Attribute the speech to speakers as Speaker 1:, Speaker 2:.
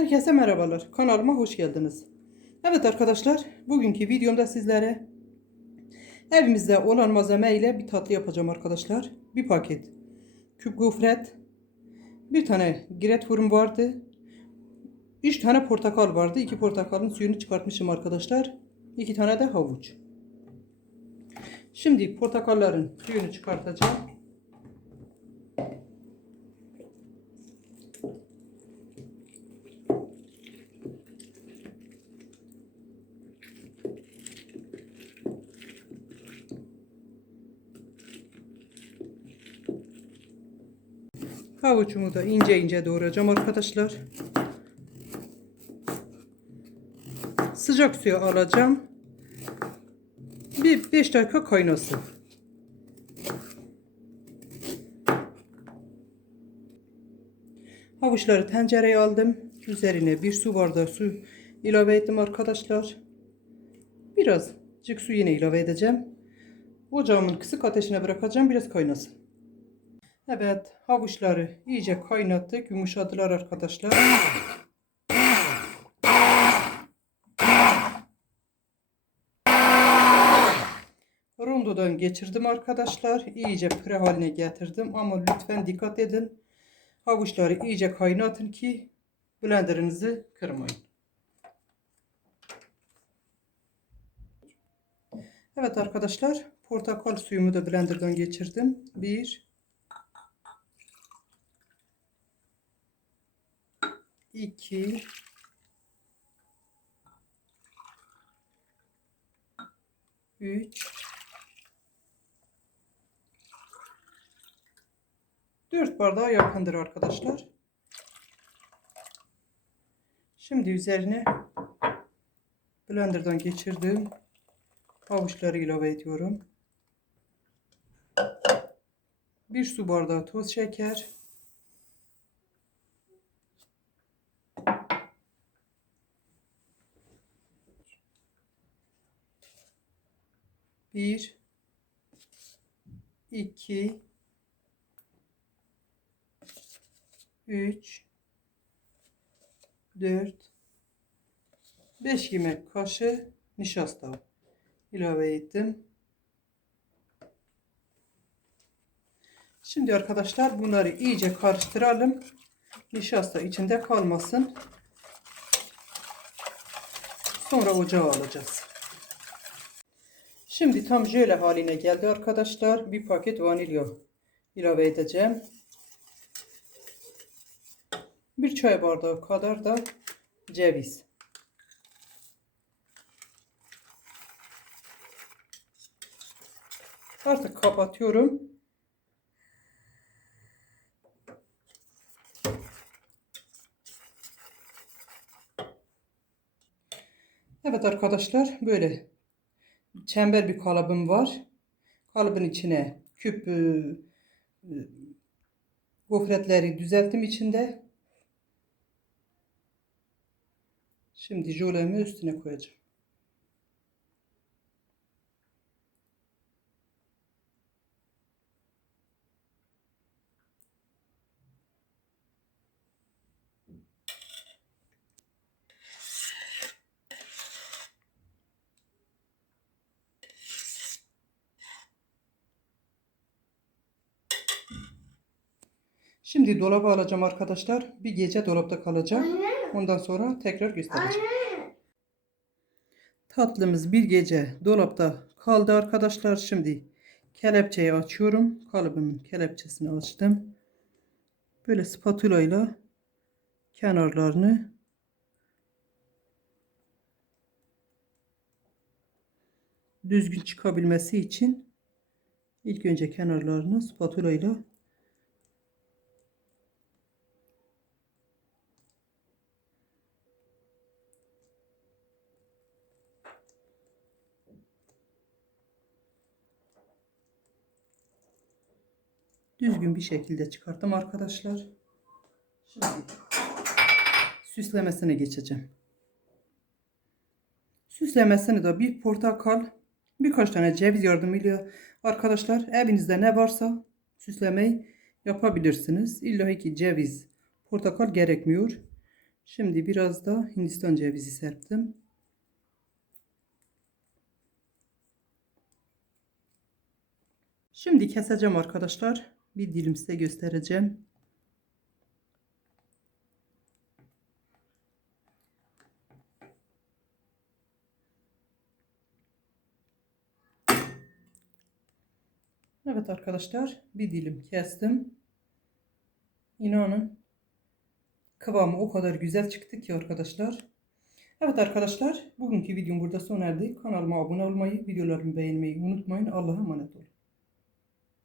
Speaker 1: Herkese merhabalar. Kanalıma hoş geldiniz. Evet arkadaşlar, bugünkü videomda sizlere evimizde olan malzeme ile bir tatlı yapacağım arkadaşlar. Bir paket küp gofret, bir tane greyfurt vardı. 3 tane portakal vardı. 2 portakalın suyunu çıkartmışım arkadaşlar. 2 tane de havuç. Şimdi portakalların suyunu çıkartacağım. Havucumu da ince ince doğrayacağım arkadaşlar. Sıcak suya alacağım. Bir 5 dakika kaynasın. Havuçları tencereye aldım. Üzerine bir su bardağı su ilave ettim arkadaşlar. Birazcık su yine ilave edeceğim. Ocağımın kısık ateşine bırakacağım. Biraz kaynasın. Evet, havuçları iyice kaynattık. Yumuşadılar arkadaşlar. Rondodan geçirdim arkadaşlar. İyice püre haline getirdim. Ama lütfen dikkat edin. Havuçları iyice kaynatın ki blenderınızı kırmayın. Evet arkadaşlar. Portakal suyumu da blenderdan geçirdim. Bir, iki, üç, dört bardağa yakındır arkadaşlar. Şimdi üzerine blenderdan geçirdim. Havuçları ilave ediyorum. Bir su bardağı toz şeker. Bir, iki, üç, dört, beş yemek kaşığı nişasta ilave ettim. Şimdi arkadaşlar bunları iyice karıştıralım. Nişasta içinde kalmasın. Sonra ocağa alacağız. Şimdi tam jöle haline geldi arkadaşlar. Bir paket vanilya ilave edeceğim. Bir çay bardağı kadar da ceviz. Artık kapatıyorum. Evet arkadaşlar böyle çember bir kalıbım var. Kalıbın içine küp e, gofretleri düzelttim içinde. Şimdi jölemi üstüne koyacağım. Şimdi dolaba alacağım arkadaşlar. Bir gece dolapta kalacak. Ondan sonra tekrar göstereceğim. Tatlımız bir gece dolapta kaldı arkadaşlar. Şimdi kelepçeyi açıyorum. Kalıbımın kelepçesini açtım. Böyle spatula ile kenarlarını düzgün çıkabilmesi için ilk önce kenarlarını spatula ile düzgün bir şekilde çıkarttım arkadaşlar. Şimdi süslemesine geçeceğim. Süslemesini de bir portakal, birkaç tane ceviz yardımıyla arkadaşlar evinizde ne varsa süslemeyi yapabilirsiniz. İlla ki ceviz, portakal gerekmiyor. Şimdi biraz da Hindistan cevizi serptim. Şimdi keseceğim arkadaşlar. Bir dilim size göstereceğim. Evet arkadaşlar bir dilim kestim. İnanın kıvamı o kadar güzel çıktı ki arkadaşlar. Evet arkadaşlar bugünkü videom burada sona erdi. Kanalıma abone olmayı, videolarımı beğenmeyi unutmayın. Allah'a emanet olun.